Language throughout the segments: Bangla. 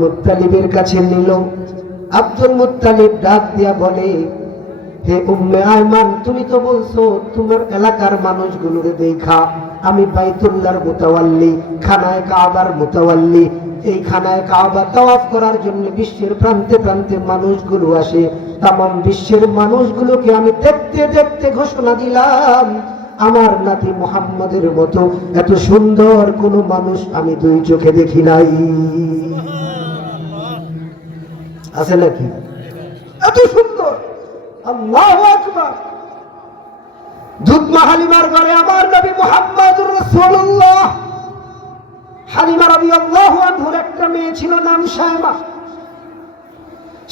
মুত্তালিবের কাছে নিল। আব্দুল মুত্তালিব ডাক দিয়া বলে, হে উম্মে আয়মান, তুমি তো বলছো তোমার এলাকার মানুষগুলোরে দেখা। আমি বাইতুল্লাহর মুতাওয়াল্লি, খানায় কাবার মুতাওয়াল্লি। এই খানায় কাবা তাওয়াফ করার জন্য বিশ্বের প্রান্তে প্রান্তে মানুষগুলো আসে। তাম বিশ্বের মানুষগুলোকে আমি দেখতে দেখতে ঘোষণা দিলাম, আমার নাতি মোহাম্মদের মতো এত সুন্দর কোনো মানুষ আমি দুই চোখে দেখি নাই। আছে নাকি? এত সুন্দর। আল্লাহ আকবার। ঘরে আমার নবী রাসূলুল্লাহ। হালিমা রাদিয়াল্লাহু একটা মেয়ে ছিল নাম শায়মা।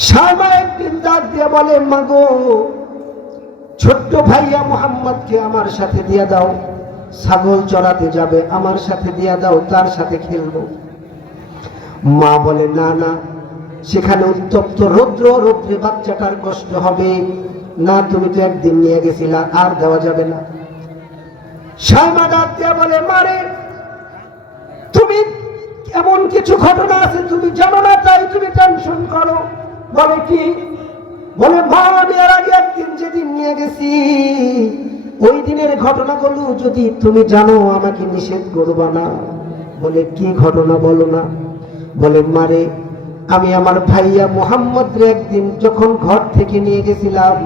শায়মা একদিন দিয়ে বলে ছোট্ট ভাইয়া মোহাম্মদকে আমার সাথে দিয়া দাও। ছাগল চড়াতে যাবে, আমার সাথে দিয়ে দাও, তার সাথে খেলব। মা বলে, না না সেখানে উত্তপ্ত রৌদ্র, রৌদ্রে বাচ্চাটার কষ্ট হবে। না, তুমি তো একদিন নিয়ে গেছিলা, আর দেওয়া যাবে না। তুমি এমন কিছু ঘটনা আছে, তুমি জানো না, তাই তুমি টেনশন করো। বলে কি? বলে, মা, আমি এর আগে একদিন যেদিন নিয়ে গেছি, ওই দিনের ঘটনাগুলো যদি তুমি জানো, আমাকে নিষেধ করবা না। বলে, কি ঘটনা বলো না? বলে, মারে আমি আমার ভাইয়া মোহাম্মদ একদিন যখন ঘর থেকে নিয়ে গেছিলাম,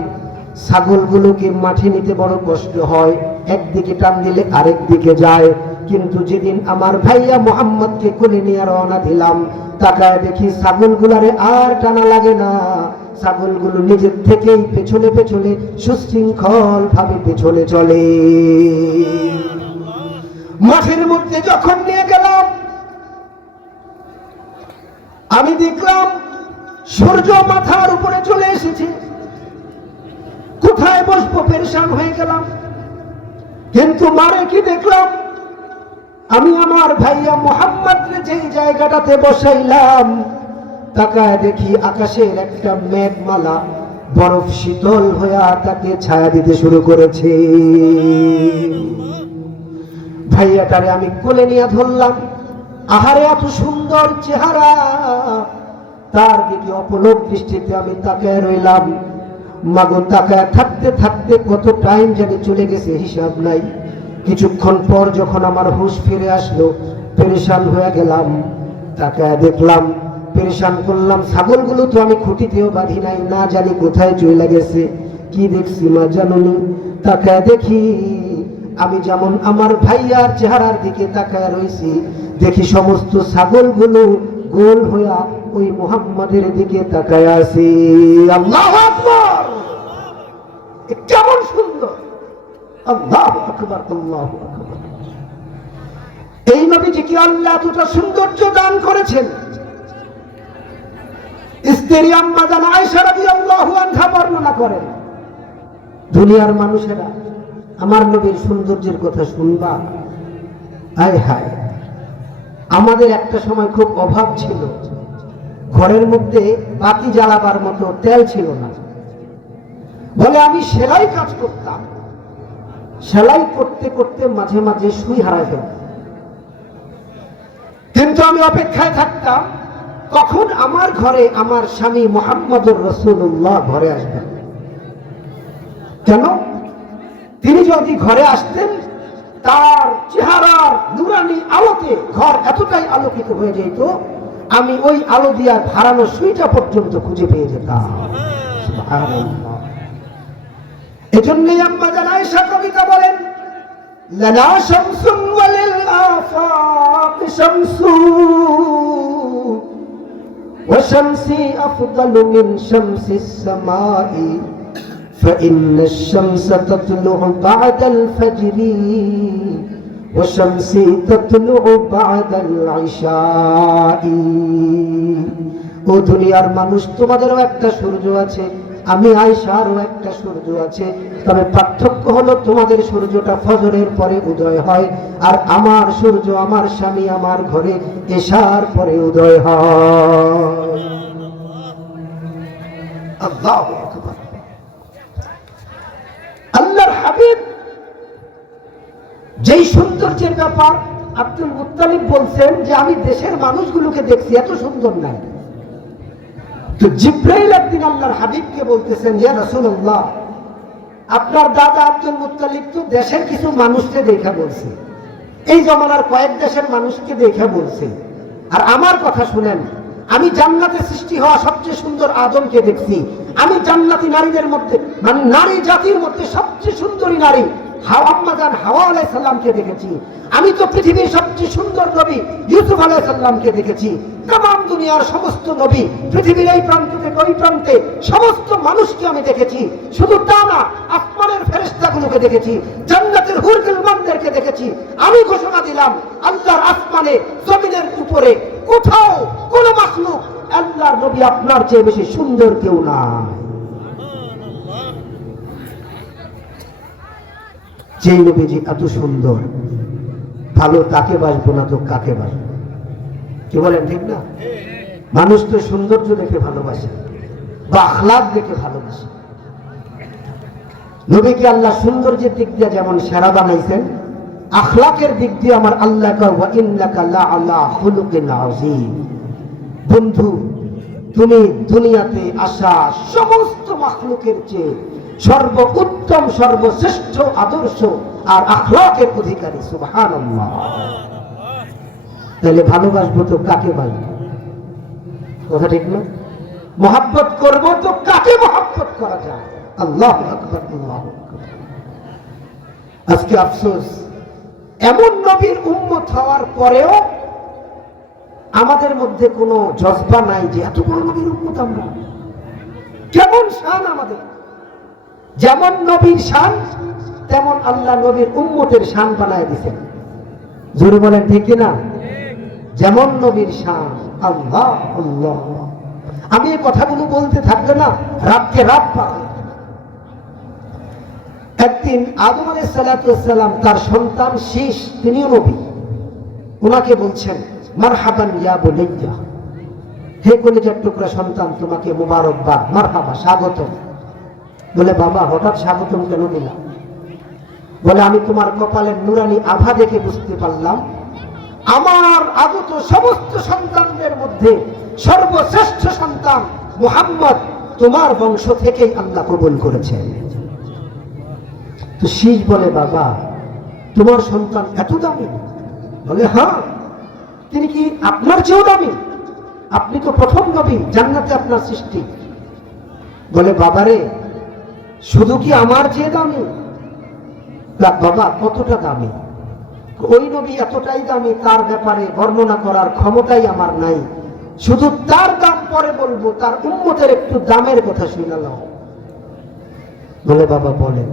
ছাগলগুলোকে মাঠে নিতে বড় কষ্ট হয়। একদিকে টান দিলে আরেক দিকে যায়। কিন্তু যেদিন আমার ভাইয়া মোহাম্মদকে কোলে নিয়ে রওনা দিলাম, তাকায় দেখি ছাগলগুলারে আর টানা লাগে না। ছাগলগুলো নিজের থেকেই পেছনে পেছনে সুশৃঙ্খল ভাবে পেছনে চলে। মাঠের মধ্যে যখন নিয়ে গেলাম আমি দেখলাম সূর্য মাথার উপরে চলে এসেছে। কোথায় বসবো পেরেশান হয়ে গেলাম। কিন্তু মারে কি দেখলাম? আমি আমার ভাইয়া মোহাম্মদ যেই জায়গাটাতে বসাইলাম, তাকায় দেখি আকাশের একটা মেঘমালা বরফ শীতল হইয়া তাকে ছায়া দিতে শুরু করেছে। ভাইয়াটারে আমি কোলে নিয়ে ধরলাম। আহারে এত সুন্দর চেহারা। তার দিকে অপলোক দৃষ্টিতে আমি তাকায় রইলাম। মাগো তাকায় থাকতে থাকতে কত টাইম জানি চলে গেছে, হিসাব নাই। কিছুক্ষণ পর যখন আমার হুঁশ ফিরে আসলো, পেরেশান হয়ে গেলাম। তাকায় দেখলাম, পেরেশান করলাম, ছাগলগুলো তো আমি খুঁটিতেও বাঁধি নাই, না জানি কোথায় চলে গেছে, কি দেখছি মা জানুনি? তাকায় দেখি আমি যেমন আমার ভাইয়ার চেহারার দিকে তাকায় রয়েছি, দেখি সমস্ত ছাগলগুলো গোল হইয়া ওই মোহাম্মদের দিকে তাকায় আছি। আল্লাহ কেমন সুন্দর! আল্লাহ আল্লাহ আল্লাহ সৌন্দর্য দান করেছেন? স্ত্রী আম্মা রাদিয়াল্লাহু আনহা বর্ণনা করেন, দুনিয়ার মানুষেরা আমার নবীর সৌন্দর্যের কথা শুনবা? আয় হায়। আমাদের একটা সময় খুব অভাব ছিল। ঘরের মধ্যে বাতি জ্বালাবার মতো তেল ছিল না। বলে আমি সেলাই কাজ করতাম। সেলাই করতে করতে মাঝে মাঝে সুই হারাই ফেলতাম। কিন্তু আমি অপেক্ষায় থাকতাম কখন আমার ঘরে আমার স্বামী মোহাম্মদুর রসুল্লাহ ঘরে আসবেন। কেন? যদি ঘরে আসতেন, তার চেহারার নুরানি আলোতে ঘর এতটাই আলোকিত হয়ে যেত, আমি ওই আলো দিয়ার ধারানো সুইটা পর্যন্ত খুঁজে পেয়ে যেতাম। এজন্যই আম্মা জানায় কবিতা বলেন লানা শামসুন ওয়ালিল আফাক শামসু, ওয়া শামসি আফদালু মিন শামসিস সামাই। فإن الشمس تطلع بعد الفجر وشمسي تطلع بعد العشاء ও দুনিয়ার মানুষ তোমাদেরও একটা সূর্য আছে আমি আয়সারও একটা সূর্য আছে তবে পার্থক্য হলো তোমাদের সূর্যটা ফজরের পরে উদয় হয় আর আমার সূর্য আমার স্বামী আমার ঘরে এশার পরে উদয় হয় আল্লাহু আকবার আল্লাহর হাবিব, যেই সৌন্দর্যের ব্যাপার আব্দুল মুত্তালিব বলছেন যে আমি দেশের মানুষগুলোকে দেখছি, এত সুন্দর নাই। তো জিব্রাইল একদিন আল্লাহর হাবিবকে বলতেছেন রাসূলুল্লাহ, আপনার দাদা আব্দুল মুত্তালিব তো দেশের কিছু মানুষকে দেখা বলছে। এই জমানার কয়েক দেশের মানুষকে দেখা বলছে। আর আমার কথা শুনেন, আমি জান্নাতে সৃষ্টি হওয়া সবচেয়ে সুন্দর আদমকে দেখছি আমি জান্নাতি নারীদের মধ্যে মানে নারী জাতির মধ্যে সবচেয়ে সুন্দরী নারী হাওয়াম্মা জান হাওয়া আলাই সাল্লামকে দেখেছি। আমি তো পৃথিবীর সবচেয়ে সুন্দর নবী ইউসুফ আলাই সাল্লামকে দেখেছি। তাম দুনিয়ার সমস্ত নবী, পৃথিবীর এই প্রান্ত থেকে ওই প্রান্তে সমস্ত মানুষকে আমি দেখেছি। শুধু তা না, আসমানের ফেরেস্তাগুলোকে দেখেছি, জান্নাতের হুরগুলমানদেরকে দেখেছি। আমি ঘোষণা দিলাম, আল্লাহর আসমানে জমিনের উপরে কোথাও কোন মাখলুক আল্লাহর নবী আপনার চেয়ে বেশি সুন্দর কেউ না যেই নবীজি এত সুন্দর, ভালো তাকে বাসবো না তো কাকে বাসবো? কি বলেন, ঠিক না? মানুষ তো সৌন্দর্য দেখে ভালোবাসে, বা আখলাদ দেখে ভালোবাসে। নবীকে আল্লাহ সৌন্দর্যের দিক দিয়ে যেমন সেরা বানাইছেন আখলাকের দিক দিয়ে আমার আল্লাহ বন্ধু, তুমি দুনিয়াতে আসা সমস্ত মাখলুকের চেয়ে সর্ব উত্তম সর্বশ্রেষ্ঠ আদর্শ আর আখলাকের অধিকারী সুবহান তাহলে ভালোবাসবো তো কাকে বাসবো কথা ঠিক না? মহাব্বত করব তো কাকে মহাব্বত করা যায়? আল্লাহ। আজকে আফসোস এমন নবীর উম্মত হওয়ার পরেও আমাদের মধ্যে কোনো জজবা নাই যে এত বড় নবীর উম্মত আমরা। কেমন শান আমাদের। যেমন নবীর শান, তেমন আল্লাহ নবীর উম্মতের শান বানায় দিছেন জোরে বলেন, ঠিক না যেমন নবীর শান, আল্লাহ আল্লাহ। আমি এই কথাগুলো বলতে থাকলে না, রাতকে রাত পাবে একদিন আদম আলাই সালাতাম তার সন্তান শীষ, তিনিও নবী। ওনাকে বলছেন মার হাবান হে কলিজার টুকরা সন্তান, তোমাকে মুবারকবাদ মার হাবা স্বাগতম। বলে, বাবা, হঠাৎ স্বাগতম কেন দিলাম? বলে, আমি তোমার কপালের নুরানি আভা দেখে বুঝতে পারলাম, আমার আগত সমস্ত সন্তানদের মধ্যে সর্বশ্রেষ্ঠ সন্তান মুহাম্মদ তোমার বংশ থেকেই আল্লাহ কবুল করেছেন। তো শীষ বলে, বাবা, তোমার সন্তান এত দামি? বলে হ্যাঁ তিনি কি আপনার চেয়েও দামি? আপনি তো প্রথম নবী, জান্নাতে আপনার সৃষ্টি। বলে বাবারে শুধু কি আমার চেয়ে দামি? বাবা, কতটা দামি? ওই নবী এতটাই দামি, তার ব্যাপারে বর্ণনা করার ক্ষমতাই আমার নাই। শুধু তার দাম পরে বলব, তার উন্মতের একটু দামের কথা শুনালাম বলে, বাবা, বলেন।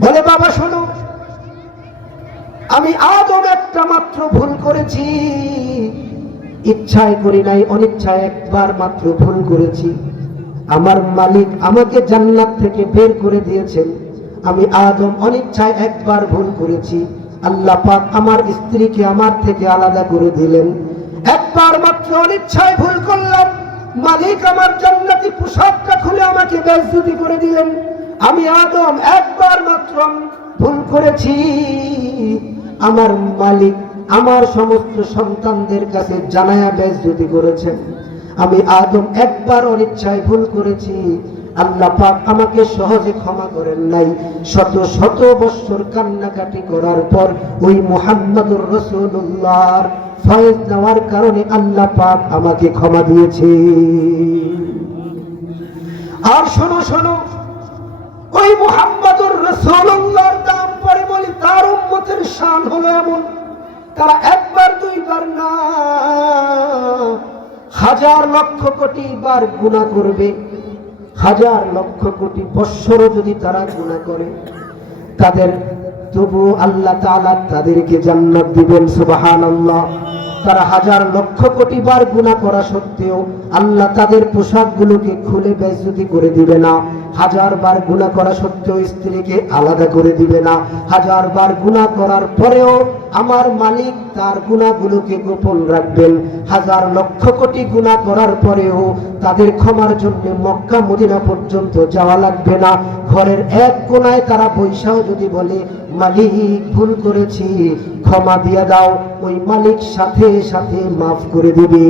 বলে, বাবা, শোনো। আমি আদম একটা মাত্র ভুল করেছি। ইচ্ছায় করি নাই, অনিচ্ছায় একবার মাত্র ভুল করেছি। আমার মালিক আমাকে জান্নাত থেকে বের করে দিয়েছেন। আমি আদম অনিচ্ছায় একবার ভুল করেছি। আল্লাহ পাক আমার স্ত্রীকে আমার থেকে আলাদা করে দিলেন। একবার মাত্র অনিচ্ছায় ভুল করলাম। মালিক আমার জান্নাতি পোশাকটা খুলে আমাকে বেজ্জতি করে দিলেন। আমি আদম একবার মাত্র ভুল করেছি। আমার মালিক আমার সমস্ত সন্তানদের কাছে জানায়া বেজ্জতি করেছেন। আমি আদম একবার অনিচ্ছায় ভুল করেছি। আল্লাহ পাক আমাকে সহজে ক্ষমা করেন নাই। শত শত বৎসর কান্নাকাটি করার পর ওই মুহাম্মদুর রসুল্লাহর ফয়েজ নেওয়ার কারণে আল্লাহ পাক আমাকে ক্ষমা দিয়েছে আর শোনো শোনো ওই মুহাম্মদুর রসুল্লাহর দাম পরে বলি, তার উম্মতের শান হলো এমন, তারা একবার, দুইবার না, হাজার লক্ষ কোটি বার গুণা করবে। হাজার লক্ষ কোটি বৎসরও যদি তারা গুণা করে, তাদের তবু আল্লাহ তাআলা তাদেরকে জান্নাত দিবেন, সুবহানাল্লাহ। তারা হাজার লক্ষ কোটি বার গুণা করা সত্ত্বেও আল্লাহ তাদের পোশাকগুলোকে খুলে বেজ্জতি করে দিবে না। হাজার বার গুণা করা সত্ত্বেও স্ত্রীকে আলাদা করে দিবে না। হাজার বার গুণা করার পরেও আমার মালিক তার গুণাগুলোকে গোপন রাখবেন। হাজার লক্ষ কোটি গুণা করার পরেও তাদের ক্ষমার জন্য মক্কা, মদিনা পর্যন্ত যাওয়া লাগবে না। ঘরের এক কোনায় তারা বৈশাও যদি বলে, মালিক, ভুল করেছি, ক্ষমা দিয়ে দাও। ওই মালিক সাথে সাথে মাফ করে দিবে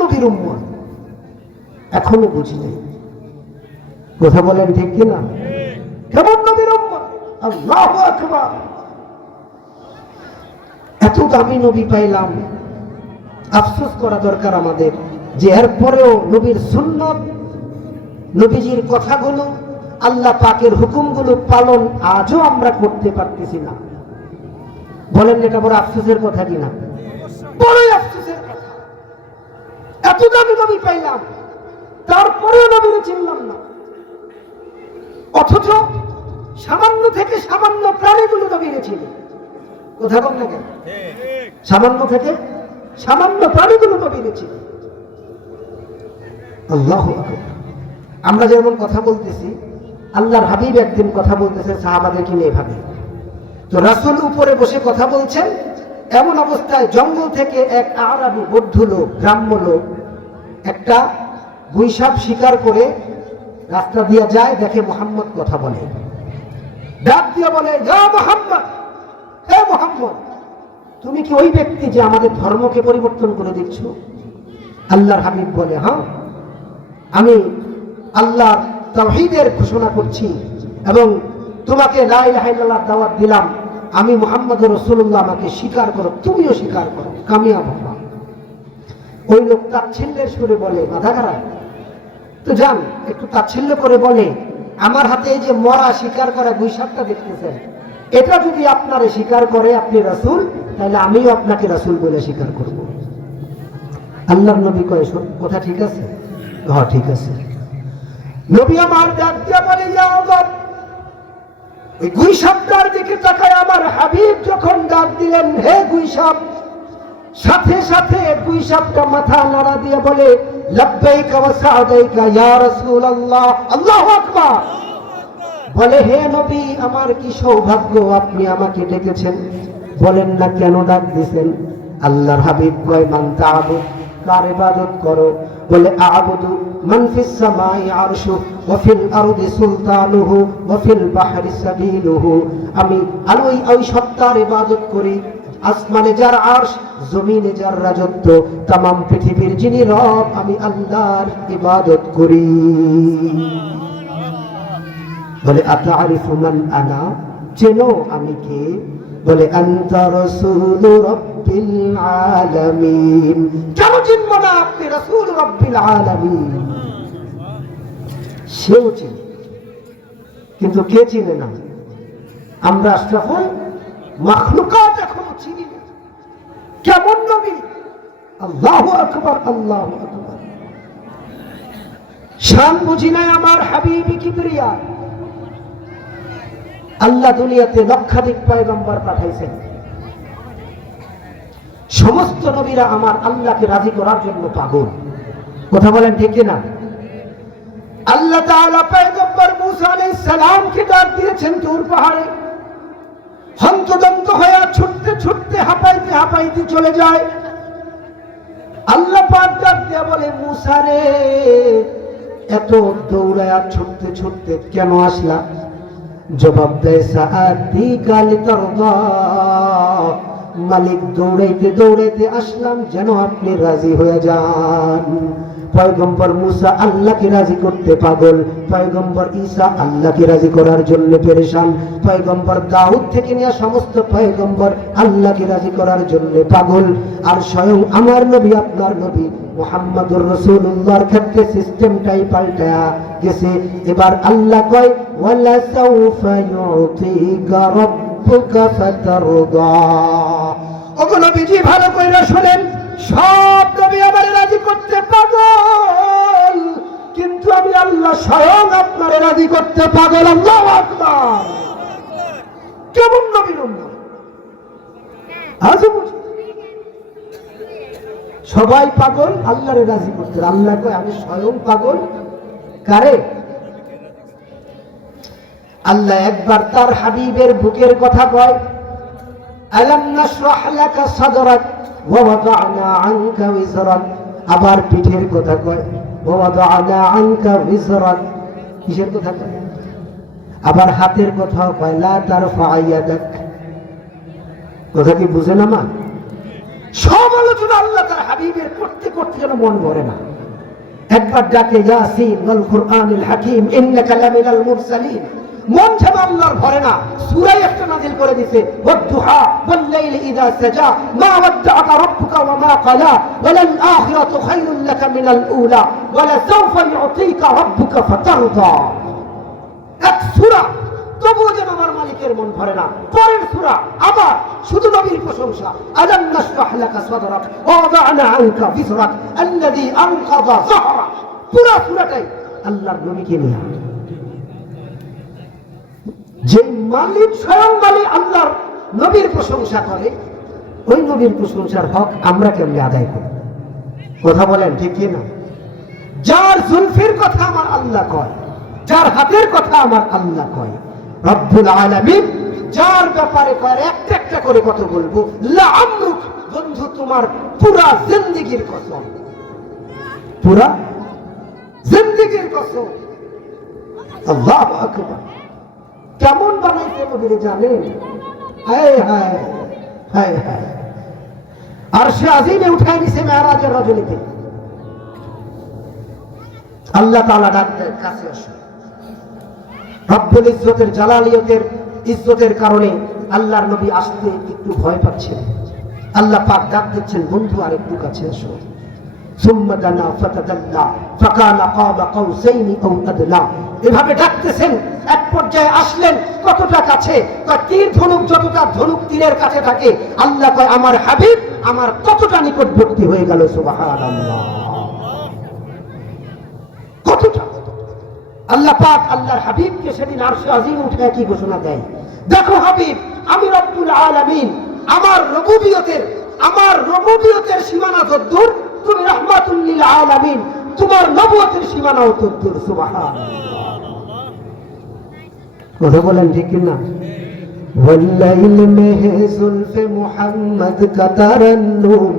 নবীর উম্মত এখনও বুঝি নাই। কথা বলেন ঠিক কিনা? কেমন নবীর এত দামি নবী পাইলাম। আফসোস করা দরকার আমাদের যে এরপরেও নবীর সুন্নত, নবীজির কথাগুলো, আল্লাহ পাকের হুকুমগুলো পালন আজও আমরা করতে পারতেছি না। বলেন এটা বড় আফসোসের কথা কিনা? বড়ই আফসোসের কথা। এত দামি নবী পাইলাম। তারপরেও নবীর চিনলাম না। অথচ সামান্য থেকে সামান্য প্রাণীগুলো নবীর ছিল। কথা না কেন? সামান্য থেকে সামান্য প্রাণীগুলো নবীর ছিল। আল্লাহ আমরা যেমন কথা বলতেছি, আল্লাহর হাবিব একদিন কথা বলতেছে সাহাবাদেরকে নিয়ে ভাবে? তো রাসুল উপরে বসে কথা বলছেন, এমন অবস্থায় জঙ্গল থেকে এক আরবি বৌদ্ধ লোক গ্রাম্য লোক, একটা গুইসাপ শিকার করে রাস্তা দিয়ে যায়, দেখে মোহাম্মদ কথা বলে। ডাক দিয়ে বলে মোহাম্মদ! মোহাম্মদ! তুমি কি ওই ব্যক্তি যে আমাদের ধর্মকে পরিবর্তন করে দিচ্ছ? আল্লাহর হাবিব বলে হ্যাঁ আমি আল্লাহ তাওহীদের ঘোষণা করছি এবং তোমাকে লা ইলাহা ইল্লাল্লাহর দাওয়াত দিলাম। আমি মুহাম্মদ রসুল্লাহ আমাকে স্বীকার করো, তুমিও স্বীকার করো, কামিয়াব ওই লোক তাচ্ছিল্যের সুরে বলে মাথা খারাপ। তো যান, একটু তাচ্ছিল্য করে বলে, আমার হাতে এই যে মরা স্বীকার করা গুইসাপটা দেখতেছেন, এটা যদি আপনারে স্বীকার করে আপনি রাসূল, তাহলে আমিও আপনাকে রাসূল বলে স্বীকার করব। আল্লাহর নবী কয় কথা ঠিক আছে? হ্যাঁ ঠিক আছে। নবী আমার বলে আদম ওই দিকে তাকায় আমার হাবিব যখন ডাক দিলেন, হে গুইসাপ, সাথে সাথে গুই সাপটা মাথা নাড়া দিয়ে বলে লব্বাইকা ওয়া সাদাইকা ইয়া রাসূলুল্লাহ আল্লাহু আকবার বলে, হে নবী, আমার কি সৌভাগ্য? আপনি আমাকে ডেকেছেন। বলেন না কেন ডাক দিছেন? আল্লাহর হাবিব কয়, মান তাআবুদ, কার ইবাদত করো? বলে, আবুদু মান ফিস সামাই আরশু, ওয়া ফিল আরদি সুলতানুহু, ওয়া ফিল বাহরি সাবিলুহু। আমি আলোই ওই সত্তার ইবাদত করি। আসমানে যার আরশ, জমিনে যার রাজত্ব, তামাম পৃথিবীর যিনি রব, আমি আল্লাহর ইবাদত করি। বলে আনা? চেনো আমি কে? বলে রাব্বিল আলামিন। কেন না আপনি রাব্বিল আলামিন? সেও চিনে। কিন্তু কে চিনে না? আমরা আশরাফুল মাখলুকাত কেমন নবী? আল্লাহু আকবার আল্লাহু আকবার। শান বুঝি নাই আমার হাবিবি কিবরিয়া। আল্লাহ দুনিয়াতে লক্ষাধিক পয়গম্বর পাঠাইছেন। সমস্ত নবীরা আমার আল্লাহকে রাজি করার জন্য পাগল। কথা বলেন ঠিক না আল্লাহ তাআলা পয়গম্বর মুসা আলাইহিস সালামকে ডাক দিয়েছেন তুর পাহাড়ে। হন্তদন্ত হয়ে ছুটতে ছুটতে হাঁপাইতে হাঁপাইতে চলে যায়। আল্লাহ বলে, মুসা রে, এত দৌড়ায়া ছুটতে ছুটতে কেন আসলা? জবাব দেয় সাআতি কালি মালিক দৌড়াইতে দৌড়াইতে আসলাম যেন আপনি রাজি হয়ে যান। পয়গম্বর মুসা আল্লাহকে রাজি করতে পাগল। পয়গম্বর ঈসা আল্লাহকে রাজি করার জন্য পেরেশান। পয়গম্বর দাউদ থেকে নিয়ে সমস্ত পয়গম্বর আল্লাহকে রাজি করার জন্য পাগল। আর স্বয়ং আমার নবী, আপনার নবী মোহাম্মদুর রসুল্লাহর ক্ষেত্রে সিস্টেমটাই পাল্টা গেছে। এবার আল্লাহ কয়, ওয়ালা সাউফা ইউতিকা রাব্বুকা ফাতারদা। ওগো নবীজি, ভালো কইরা শুনেন সব নবী আমার রাজি করতে পাগল। কিন্তু আমি আল্লাহ স্বয়ং আপনারে রাজি করতে পাগল। আল্লাহু আকবার। কেমন উম্মত? আজও সবাই পাগল, আল্লাহরে রাজি করতে আল্লাহ কয়, আমি স্বয়ং পাগল। কারে? আল্লাহ একবার তার হাবিবের বুকের কথা কয়, আলাম নাশরাহ লাকা সাদরাক? আবার পিঠের কথা কয় কথা কয়? আবার হাতের কথাও কয়, লা তারফা ইয়াদাক কথা কি বুঝে না মা? সব আলোচনা আল্লাহ তার হাবিবের করতে করতে যেন মন ভরে না। একবার ডাকে, ইয়াসিন ওয়াল কুরআনিল হাকিম, ইন্নাকা লামিনাল মুরসালিন। মন যেন আল্লাহর ভরে না। সূরাই একটা নাজিল করে দিছে ওয়াদুহা ওয়াল লাইলি ইযা সাজা, মা ওয়াদ্দাআকা রাব্বুকা ওয়া মা ক্বালা, ওয়ালাল আখিরাতু খায়রুল লাকা মিনাল উলা, ওয়ালা সাওফা ইউতিকা রাব্বুকা ফাতারদা। এক সূরা, তবুও যেন আমার মালিকের মন ভরে না। পরের সূরা, আবার শুধু নবীর প্রশংসা, আলাম নাশরাহ লাকা সাদরাক ওয়া ওয়াদা'না আনকা বিসরাক, আল্লাযী আনকাযা যাহরাক পুরো সূরাটাই আল্লাহর নবীকে নিয়ে। যে মালিক স্বয়ং মালিক আল্লাহর নবীর প্রশংসা করে, ওই নবীর প্রশংসার হক আমরা কেমনে আদায় করি কথা বলেন, ঠিক না? যার জুলফির কথা আমার আল্লাহ কয়, যার হাতের কথা আমার আল্লাহ কয়, রব্বুল আলামিন যার ব্যাপারে কয় একটা একটা করে কত বলব, লা আমরুক, বন্ধু তোমার পুরা জিন্দেগির কসম। পুরা জিন্দেগির কসম। আল্লাহু আকবার। কেমন বানাইছে নবীরে জানেন হায় হায় হায় হায় আর সে আজিমে উঠাই নিছে মেয়ারাজের রজনীতে আল্লাহ তাআলা ডাক দেয় কাছে আসো রব্বুল ইজ্জতের জালালিয়তের ইজ্জতের কারণে আল্লাহর নবী আসতে একটু ভয় পাচ্ছেন আল্লাহ পাক ডাক দিচ্ছেন বন্ধু আর একটু কাছে আসো ثم دنا فتدلى فكان قاب قوسين او ادنى এভাবে ডাকতেছেন, এক পর্যায়ে আসলেন, কতটা কাছে? তীর ধনুক যতটা ধনুক তীরের কাছে থাকে? আল্লাহ কয়, আমার হাবিব আমার কতটা নিকটবর্তী হয়ে গেল আল্লাহ পাক আল্লাহর হাবিবকে সেদিন আরশে আজিম উঠে ঘোষণা দেয়? দেখো হাবিব, আমি আলামিন, আমার রবুবিয়তের আমার রবুবিয়তের সীমানা তদ্দুর তুমি রহমাতুল্লিল আলামিন, তোমার নবুয়তের সীমানাও তদ্দুর কথা বলেন ঠিক কিনা والليل مه زلف محمد كتر النوم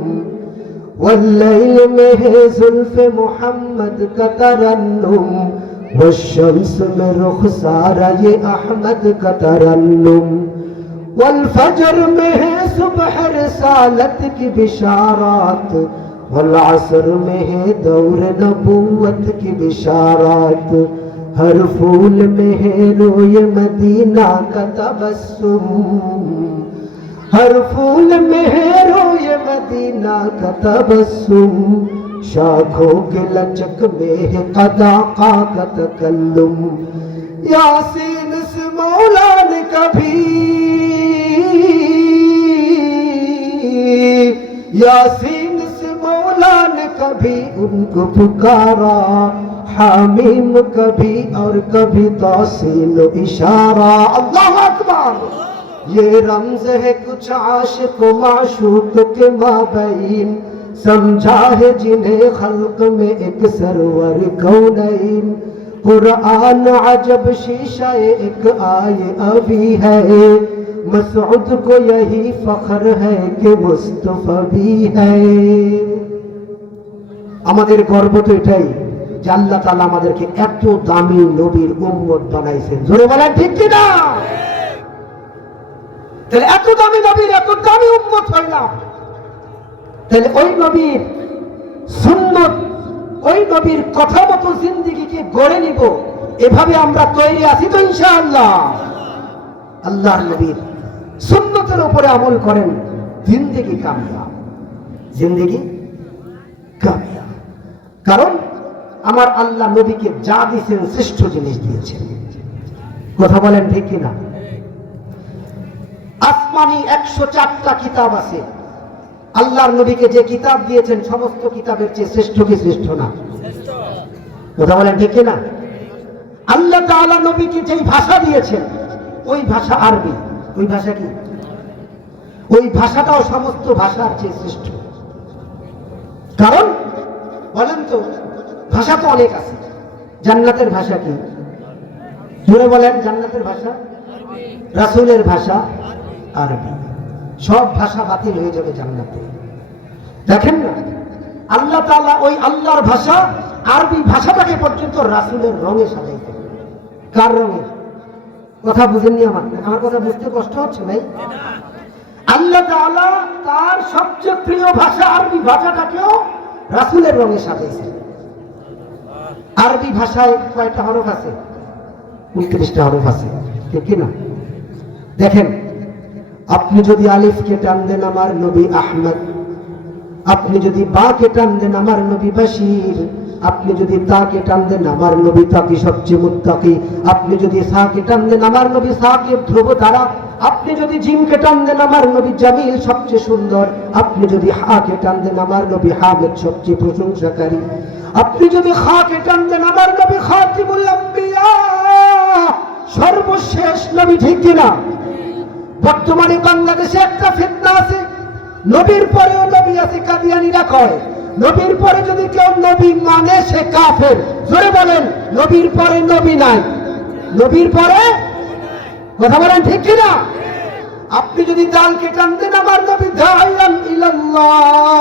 والليل مه زلف محمد كتر النوم والشمس من رخصار أحمد كتر النوم والفجر مه صبح رسالتك بشارات والعصر مه دور نبوتك بشارات ہر پھول میں ہے روئے مدینہ کا تبسم۔ ہر پھول میں ہے روئے مدینہ کا تبسم۔ شاخوں کے لچک میں ہے قدا کا تکلم۔ یاسین سے مولا نے کبھی۔ یاسین سے مولا نے کبھی ان کو پکارا۔ হামিম কভি আর কভি তাসিল ইশারা আল্লাহ আকবার یہ رمز है کچھ عاشق و معشوق کے مابین سمجھا ہے جنہیں خلق میں ایک سرور کونین قرآن عجب شیشہ ایک آئے ابھی ہے مسعود کو یہی فخر ہے کہ مصطفیٰ بھی ہے আমাদের গর্ব তো আল্লাহ তালা আমাদেরকে এত দামি নবীর উম্মত বানাইছেন। জোরে বলেন ঠিক কিনা? তাহলে এত দামি নবীর, এত দামি উম্মত হইলাম। তাহলে ওই নবীর সুন্নত, ওই নবীর কথা মতো জিন্দিগিকে গড়ে নিব। এভাবে আমরা তৈরি আছি তো ইনশাআল্লাহ। আল্লাহর নবীর সুন্নতের উপরে আমল করেন, জিন্দিগি কামিয়া জিন্দিগি কামিয়াব। কারণ আমার আল্লাহ নবীকে যা দিয়েছেন শ্রেষ্ঠ জিনিস দিয়েছেন। কথা বলেন ঠিক কিনা? আসমানি একশো চারটা কিতাব আছে। আল্লাহর নবীকে যে কিতাব দিয়েছেন সমস্ত কিতাবের চেয়ে শ্রেষ্ঠ কি শ্রেষ্ঠ না? কথা বলেন ঠিক কিনা? আল্লাহ তাআলা নবীকে যেই ভাষা দিয়েছেন ওই ভাষা আরবি। ওই ভাষা কি? ওই ভাষাটাও সমস্ত ভাষার চেয়ে শ্রেষ্ঠ। কারণ বলেন তো ভাষা তো অনেক আছে। জান্নাতের ভাষা কি? জুড়ে বলেন, জান্নাতের ভাষা? রাসূলের ভাষা? আরবি। সব ভাষা বাতিল হয়ে যাবে জান্নাতে। দেখেন না, আল্লাহ তাআলা ওই আল্লাহর ভাষা, আরবি ভাষাটাকে পর্যন্ত রাসূলের রঙে সাজাইতে কার রঙে? কথা বুঝেননি আমার? আমার কথা বুঝতে কষ্ট হচ্ছে ভাই। আল্লাহ তাআলা তার সবচেয়ে প্রিয় ভাষা আরবি ভাষাটাকেও রাসুলের রঙে সাজাইছে আরবি ভাষায় কয়টা হরফ আছে। উনত্রিশটা হরফ আছে। ঠিক না দেখেন, আপনি যদি আলিফকে টান দেন আমার নবী আহমদ, আপনি যদি বাকে টান দেন আমার নবী বাশির, আপনি যদি তাকে টান দেন আমার নবী তাকে সবচেয়ে মুত্তাকি, আপনি যদি সাকে টান দেন আমার নবী সাকে ধ্রুব তারা আপনি যদি জিমকে টান দেন আমার নবী জামিল সবচেয়ে সুন্দর, আপনি যদি হাকে টান দেন আমার নবী হামেদ সবচেয়ে প্রশংসাকারী আপনি যদি খাকে টান দেন আমার নবী খাতিমুল আম্বিয়া, সর্বশেষ নবী ঠিক কিনা? বর্তমানে বাংলাদেশে একটা ফিতনা আছে, নবীর পরেও নবী আছে কাদিয়ানিরা কয়, নবীর পরে যদি কেউ নবী মানে সে কাফের। জোরে বলেন, নবীর পরে নবী নাই। নবীর পরে কথা বলেন ঠিক কিনা? আপনি যদি দালকে টানতেন আমার নবী দাইয়ান ইলাল্লাহ।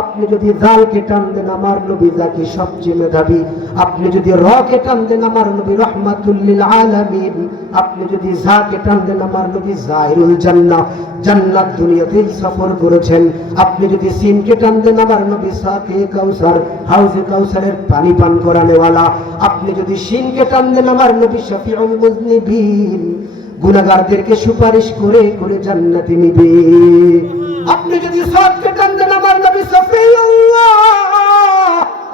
আপনি যদি জালকে টান দেন আমার নবী, যাকে সবচেয়ে মেধাবী, আপনি যদি রকে টান দেন আমার নবী রহমাতুল্লিল আলামিন, আপনি যদি জাকে টান দেন আমার নবী, জাহিরুল জান্নাহ, জান্নাত দুনিয়াতেই সফর করেছেন। আপনি যদি সিনকে টান দেন আমার নবী, সাকে কাউসার, হাউজে কাউসারের পানি পান করানেওয়ালা, আপনি যদি সিনকে টান দেন আমার নবী, শফিউল মুজনিবিন, গুনাহগারদেরকে সুপারিশ করে করে জান্নাতে নিবে। আপনি যদি সাদকে টান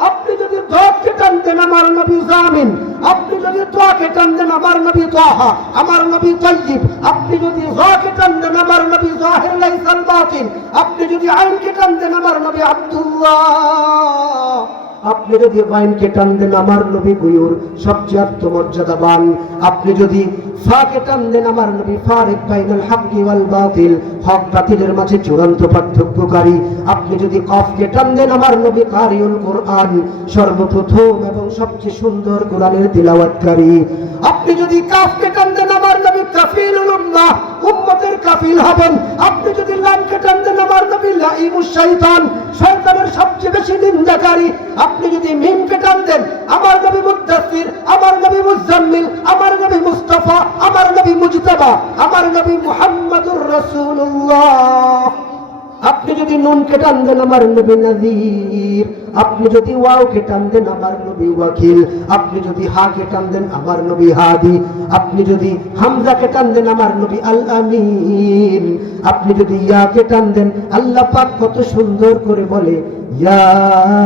আপনি যদি দোয়াকে টান দেন আমার নবী জামিন, আপনি যদি দোয়াকে টান দেন আমার নবী তাহা, আমার নবী তৈব আপনি যদি যাকে টান দেন আমার নবী জাহির লাইসাল বাতিন, আপনি যদি আইনকে টান দেন আমার নবী আব্দুল্লাহ। আপনি যদি বাইনকে টান দেন আমার নবী গুয়ুর সবচেয়ে আত্মমর্যাদাবান, আপনি যদি ফাকে টান দেন আমার নবী ফারেক বাইনাল হাক্কি ওয়াল বাতিল, হক বাতিলের মাঝে চূড়ান্ত পার্থক্যকারী, আপনি যদি কফকে টান দেন আমার নবী কারিউল কোরআন, সর্বপ্রথম এবং সবচেয়ে সুন্দর কোরআনের তিলাওয়াতকারী, আপনি যদি কাফকে টান দেন আমার নবী কাফিলুল উম্মাহ উম্মতের কাফিল হবেন। আপনি যদি লামকে টান দেন আমার নবী লাইমুস শাইতান শয়তানের সবচেয়ে বেশি নিন্দাকারী। আপনি যদি মিমকে টান দেন আমার নবী মুদ্দাসির আমার নবী মুজাম্মিল, আমার নবী মুস্তাফা, আমার নবী মুজতাবা, আমার নবী মুহাম্মাদুর রাসূলুল্লাহ। আপনি যদি নুনকে টান দেন আমার নবী নাজির। আপনি যদি ওয়াওকে টান দেন আমার নবী ওয়াকিল। আপনি যদি হাকে টান দেন আমার নবী হাদি। আপনি যদি হামজাকে টান দেন আমার নবী আল আমিন। আপনি যদি ইয়াকে টান দেন, আল্লাহ পাক কত সুন্দর করে বলে, ইয়াসিন।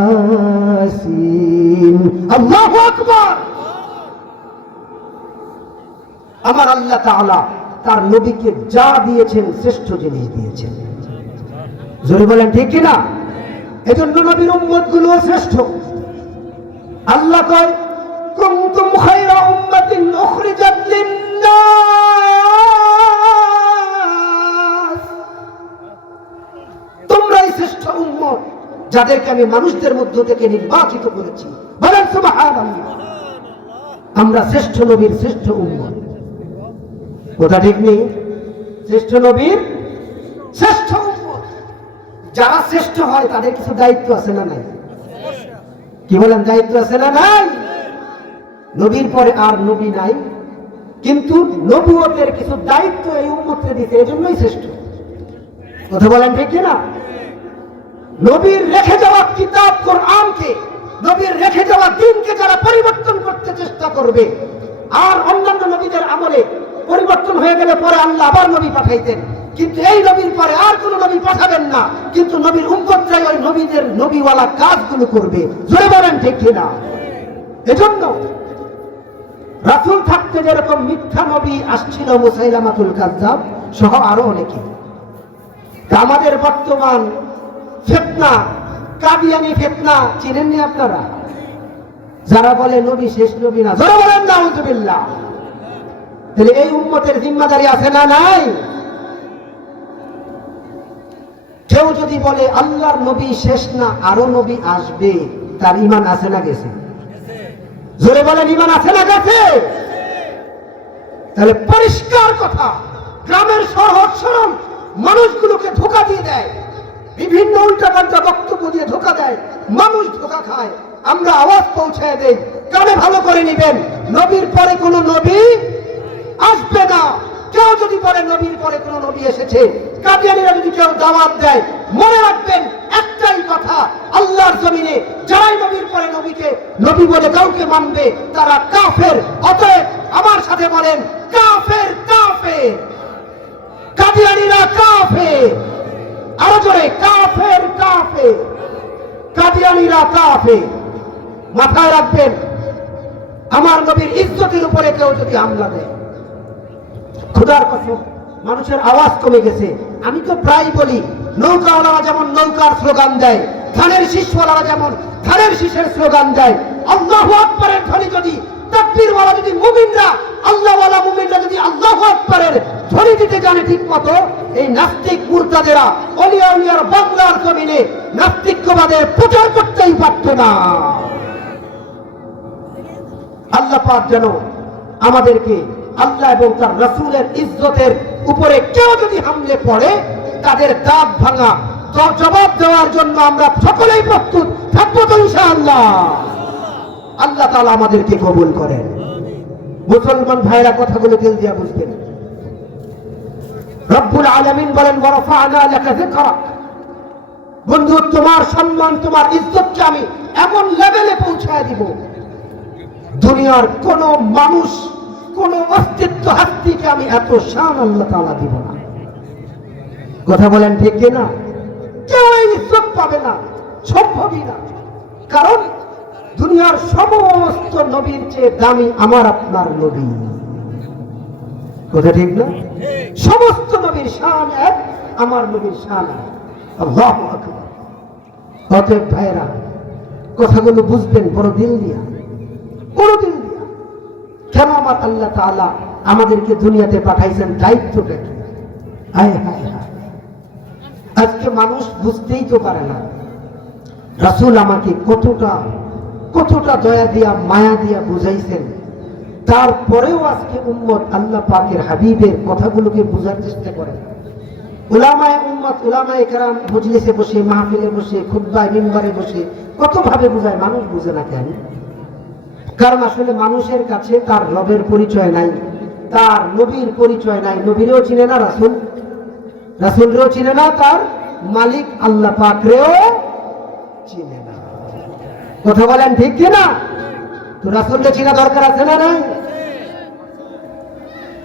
আল্লাহু আকবার। আমার আল্লাহ তাআলা তার নবীকে যা দিয়েছেন, শ্রেষ্ঠ জিনিস দিয়েছেন। জোরে বলেন, ঠিক কিনা? এজন্য নবীর উম্মতগুলো শ্রেষ্ঠ। আল্লাহ কয় উখরিজাত তোমরাই শ্রেষ্ঠ উম্মত যাদেরকে আমি মানুষদের মধ্য থেকে নির্বাচিত করেছি। বলেন, সুবহানাল্লাহ। আমরা শ্রেষ্ঠ নবীর শ্রেষ্ঠ উম্মত। কথা ঠিক নেই? শ্রেষ্ঠ নবীর শ্রেষ্ঠ যারা শ্রেষ্ঠ হয়, তাদের কিছু দায়িত্ব আছে না নাই? কি বলেন, দায়িত্ব আছে না নাই? নবীর পরে আর নবী নাই, কিন্তু নবুয়তের কিছু দায়িত্ব এই উম্মতকে দিতে এই জন্যই শ্রেষ্ঠ। কথা বলেন ঠিক না? নবীর রেখে যাওয়া কিতাব কোরআনকে, নবীর রেখে যাওয়া দিনকে যারা পরিবর্তন করতে চেষ্টা করবে, আর অন্যান্য নবীদের আমলে পরিবর্তন হয়ে গেলে পরে আল্লাহ আবার নবী পাঠাইতেন। কিন্তু এই নবীর পরে আর কোন নবী পাঠাবেন না। কিন্তু নবীর উম্মতরাই ওই নবীদের নবীওয়ালা কাজগুলো করবে। জোরে বলেন ঠিক কিনা? এজন্য রাসূল থাকতে যেরকম মিথ্যা নবী আসছিল মুসাইলামাতুল কাজ্জাব, সহ আরও অনেকে। আমাদের বর্তমান ফেতনা, কাদিয়ানি ফেতনা, চিনেননি আপনারা? যারা বলে নবী শেষ নবী না যারা বলেন না তাহলে এই উম্মতের জিম্মাদারি আছে না নাই? কেউ যদি বলে, আল্লাহর নবী শেষ না, আরও নবী আসবে, তার ইমান আছে না গেছে? জোরে বলেন ইমান আছে না গেছে? তাহলে পরিষ্কার কথা, গ্রামের সহজ সরল মানুষগুলোকে ধোকা দিয়ে দেয়, বিভিন্ন উল্টাপাল্টা বক্তব্য দিয়ে ধোকা দেয়, মানুষ ধোকা খায়। আমরা আওয়াজ পৌঁছায় দেই, কানে ভালো করে নিবেন, নবীর পরে কোনো নবী আসবে না। কেউ যদি বলে নবীর পরে কোন নবী এসেছে কাদিয়ানিরা যদি কেউ দাওয়াত দেয়, মনে রাখবেন একটাই কথা, আল্লাহর জমিনে যারাই নবীর পরে নবীকে, নবী বলে কাউকে মানবে, তারা কাফের। অতএব আমার সাথে বলেন, কাফের কাফের। কাদিয়ানিরা কাফের। আরও জোরে, কাফের কাফের। কাদিয়ানিরা কাফের। মাথায় রাখবেন, আমার নবীর ইজ্জতের উপরে কেউ যদি হামলা দেয় খুদার কসম, মানুষের আওয়াজ কমে গেছে। আমি তো প্রায় বলি, নৌকাওয়ালারা যেমন নৌকার স্লোগান দেয়, ধানের শীষওয়ালারা যেমন ধানের শীষের স্লোগান দেয়, আল্লাহ আকবরের ধ্বনি যদি, তাকবীরওয়ালা যদি মুমিনরা, আল্লাহওয়ালা মুমিনরা যদি আল্লাহ আকবরের ধ্বনি দিতে জানে ঠিক মতো, এই নাস্তিক মুরতাদেরা অলিয়া উলিয়ার বাংলার জমিনে নাস্তিক্যবাদের প্রচার করতেই পারত না। আল্লাহ পাক যেন আমাদেরকে আল্লাহ এবং তার রসুলের ইজ্জতের উপরে কেউ যদি হামলে পড়ে, তাদের দাঁত ভাঙা জবাব দেওয়ার জন্য আমরা সকলেই প্রস্তুত থাকব তো ইনশাআল্লাহ। আল্লাহ তাআলা আমাদেরকে কবুল করেন। মুসলমান ভাইরা কথাগুলো দিল দিয়া বুঝবেন। রব্বুল আলামিন বলেন ওয়ারাফা'না লাকা যিকরাক বন্ধু, তোমার সম্মান, তোমার ইজ্জতকে আমি এমন লেভেলে পৌঁছায় দিব। দুনিয়ার কোন মানুষ কোন অস্তিত্ব হাস্তিকে আমি এত শান আল্লাহ তাআলা দিব না। কথা বলেন ঠিক না কেউ এই ইজ্জত পাবে না, সম্ভবই না। কারণ দুনিয়ার সমস্ত নবীর চেয়ে দামি আমার আপনার নবী। কথা ঠিক না? সমস্ত নবীর শান এক, আমার নবীর শান এক অতএব ভাইরা কথাগুলো বুঝবেন বড় দিল দিয়া। দিয়া কেন আমার আল্লাহ তাআলা আমাদেরকে দুনিয়াতে পাঠাইছেন দায়িত্বটা কি আজকে মানুষ বুঝতেই তো পারে না। রাসূল আমাকে কতটা কতটা দয়া দিয়া, মায়া দিয়া বুঝাইছেন। তারপরেও আজকে উম্মত আল্লাহ পাকের হাবিবের কথাগুলোকে বোঝার চেষ্টা করে। না। উলামায়ে উম্মত, উলামায়ে কেরাম মজলিসে বসে, মাহফিলে বসে, খুতবায় মিম্বারে বসে কত ভাবে বোঝায়, মানুষ বুঝে না কেন? কারণ আসলে মানুষের কাছে তার রবের পরিচয় নাই, তার নবীর পরিচয় নাই। নবীরেও চিনে না রাসুল। রাসুলরেও চিনে না, তার মালিক আল্লাহ পাকরেও চিনে না। কথা বলেন ঠিক কি না তো রাসুলকে চিনা দরকার আছে না নাই?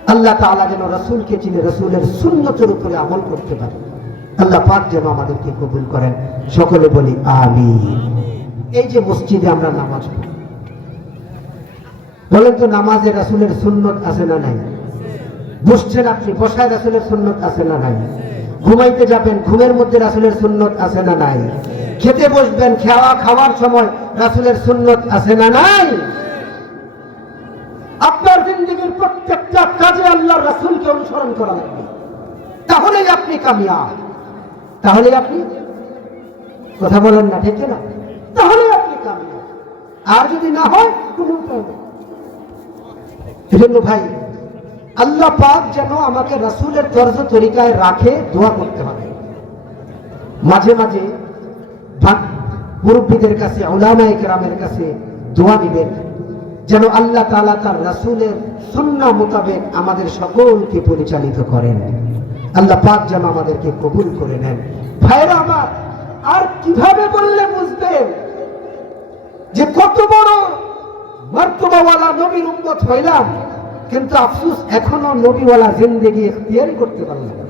আল্লাহ তাআলা যেন রাসূলকে চিনে, রাসূলের সুন্নতের উপরে আমল করতে পারে। আল্লাহ পাক যেন আমাদেরকে কবুল করেন। সকলে বলি আমিন। এই যে মসজিদে আমরা নামাজ পড়ি বলেন তো নামাজে রাসুলের সুন্নত আছে না নাই? বসছেন আপনি, বসায় রাসূলের সুন্নত আছে না নাই? ঘুমাইতে যাবেন, ঘুমের মধ্যে রাসূলের সুন্নত আছে না নাই? খেতে বসবেন, খাওয়া, খাওয়ার সময় রাসূলের সুন্নত আছে না নাই? আপনার জিন্দগির প্রত্যেকটা কাজে আল্লাহর রাসূলকে অনুসরণ করা লাগবে। তাহলেই আপনি কামিয়া তাহলেই আপনি কথা বলেন না, ঠিক না তাহলে আপনি কামিয়াব। আর যদি না হয়, কোনো উপায় নেই। এজন্য ভাই, আল্লাহ পাক যেন আমাকে রাসূলের তর্জ তরিকায় রাখে, দোয়া করতে হবে। মাঝে মাঝে মুরব্বীদের কাছে ওলামায়ে কেরামের কাছে দোয়া দিবেন যেন আল্লাহ তাআলা তার রাসূলের সুন্নাহ মোতাবেক আমাদের সকলকে পরিচালিত করেন। আল্লাহ পাক যেন আমাদেরকে কবুল করে নেন। ভাইরা আমার, আর কীভাবে বললে বুঝবেন? যে কত বড় মর্তবাওয়ালা নবীর উন্মত হইলাম কিন্তু আফসুস এখনও নবীওয়ালা জিন্দেগি তৈরি করতে পারলাম